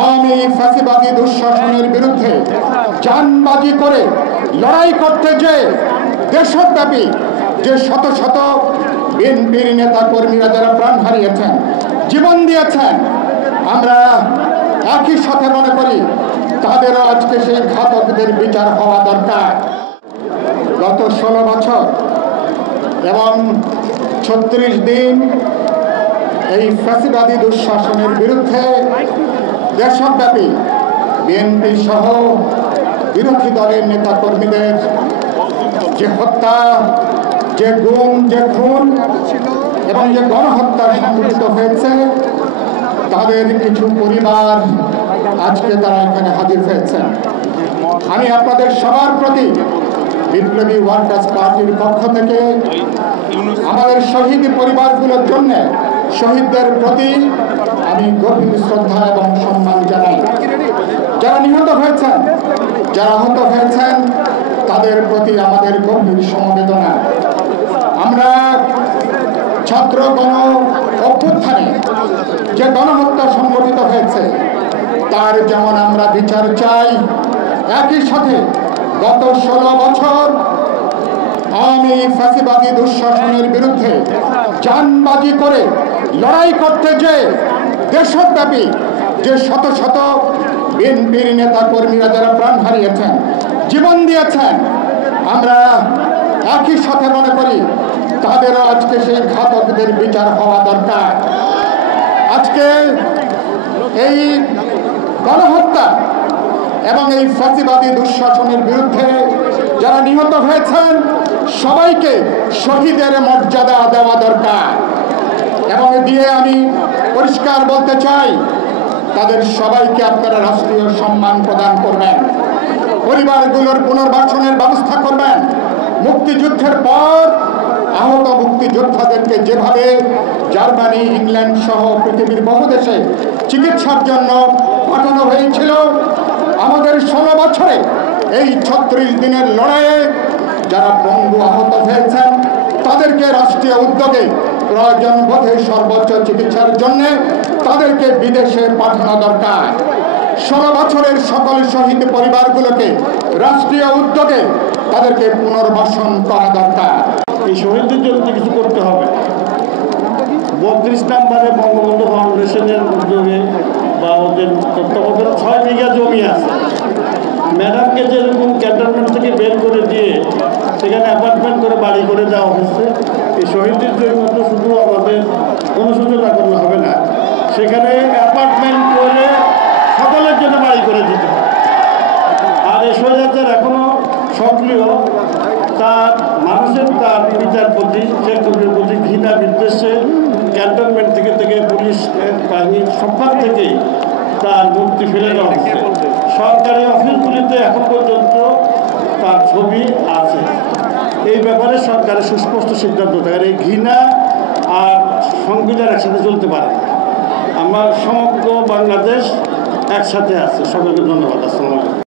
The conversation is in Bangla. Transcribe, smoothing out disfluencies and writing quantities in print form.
আওয়ামী ফ্যাসিবাদী দুঃশাসনের বিরুদ্ধে জানবাজি করে লড়াই করতে যে দেশব্যাপী যে শত শত বিএনপির নেতা কর্মীরা যারা প্রাণ হারিয়েছেন, জীবন দিয়েছেন, আমরা একই সাথে মনে করি তাদেরও আজকে সেই ঘাতকদের বিচার হওয়া দরকার। গত 16 বছর এবং 36 দিন এই ফ্যাসিবাদী দুঃশাসনের বিরুদ্ধে দেশব্যাপী বিএনপি সহ বিরোধী দলের নেতা কর্মীদের যে হত্যা, যে গুম, যে খুন এবং যে গণহত্যা সংঘটিত হয়েছে, তাদের কিছু পরিবার আজকে তারা এখানে হাজির হয়েছেন। আমি আপনাদের সবার প্রতি বিপ্লবী ওয়ার্কার্স পার্টির পক্ষ থেকে আমাদের শহীদ পরিবারগুলোর জন্য শহীদদের প্রতি আমি গভীর শ্রদ্ধা এবং সম্মান জানাই। যারা নিহত হয়েছেন, যারা আহত হয়েছেন, তাদের প্রতি আমাদের গভীর সমবেদনা। আমরা ছাত্র গণ অভ্যুত্থানে যে গণহত্যা সংঘটিত হয়েছে তার যেমন আমরা বিচার চাই, একই সাথে গত 16 বছর আওয়ামী ফ্যাসিবাদী দুঃশাসনের বিরুদ্ধে জানবাজি করে লড়াই করতে যে দেশব্যাপী যে শত শত বিএনপির নেতা কর্মীরা যারা প্রাণ হারিয়েছেন, জীবন দিয়েছেন, আমরা একই সাথে মনে করি তাদেরও আজকে সেই ঘাতকদের বিচার হওয়া দরকার। আজকে এই গণহত্যা এবং এই ফ্যাসিবাদী দুঃশাসনের বিরুদ্ধে যারা নিহত হয়েছেন সবাইকে শহীদের মর্যাদা দেওয়া দরকার। এবং দিয়ে আমি পরিষ্কার বলতে চাই, তাদের সবাইকে আপনারা রাষ্ট্রীয় সম্মান প্রদান করবেন, পরিবারগুলোর পুনর্বাসনের ব্যবস্থা করবেন। মুক্তিযুদ্ধের পর আহত মুক্তিযোদ্ধাদেরকে যেভাবে জার্মানি, ইংল্যান্ড সহ পৃথিবীর বহু দেশে চিকিৎসার জন্য পাঠানো হয়েছিল, আমাদের 16 বছরে এই 36 দিনের লড়াইয়ে যারা পঙ্গু আহত হয়েছেন তাদেরকে রাষ্ট্রীয় উদ্যোগে প্রয়োজন বোধে সর্বোচ্চ চিকিৎসার জন্য তাদেরকে বিদেশে পাঠানো দরকার। 16 বছরের সকল শহীদ পরিবারগুলোকে রাষ্ট্রীয় উদ্যোগে তাদেরকে পুনর্বাসন করা দরকার। এই শহীদদের জন্য কিছু করতে হবে। 32 নম্বরে বঙ্গবন্ধু ফাউন্ডেশনের উদ্যোগে বা ওদের তত্ত্বাবধানে 6 বিঘা জমি আছে। ম্যাডামকে যেরকম ক্যান্টনমেন্ট থেকে বের করে দিয়ে সেখানে অ্যাপার্টমেন্ট করে বাড়ি করে দেওয়া হয়েছে। এই শহীদদের জন্য তো শুধু আমাদের অনুশোচনা করলে হবে না, সেখানে অ্যাপার্টমেন্ট করে সকলের জন্য বাড়ি করে দিতে হবে। আর এই স্বৈরাচার এখনও সক্রিয়, তার মানুষের তার পিতার প্রতি, শেখের প্রতি ঘৃণা বিদ্বেষে ক্যান্টনমেন্ট থেকে পুলিশ বাহিনীর সবার থেকেই তার মুক্তি ফেলে দেওয়া হচ্ছে। সরকারি অফিসগুলিতে এখন পর্যন্ত তার ছবি আছে। এই ব্যাপারে সরকারের সুস্পষ্ট সিদ্ধান্ত থাকে। এই ঘৃণা আর সংবিধান একসাথে চলতে পারে। আমার সমগ্র বাংলাদেশ একসাথে আছে। সকলকে ধন্যবাদ। আসসালামু আলাইকুম।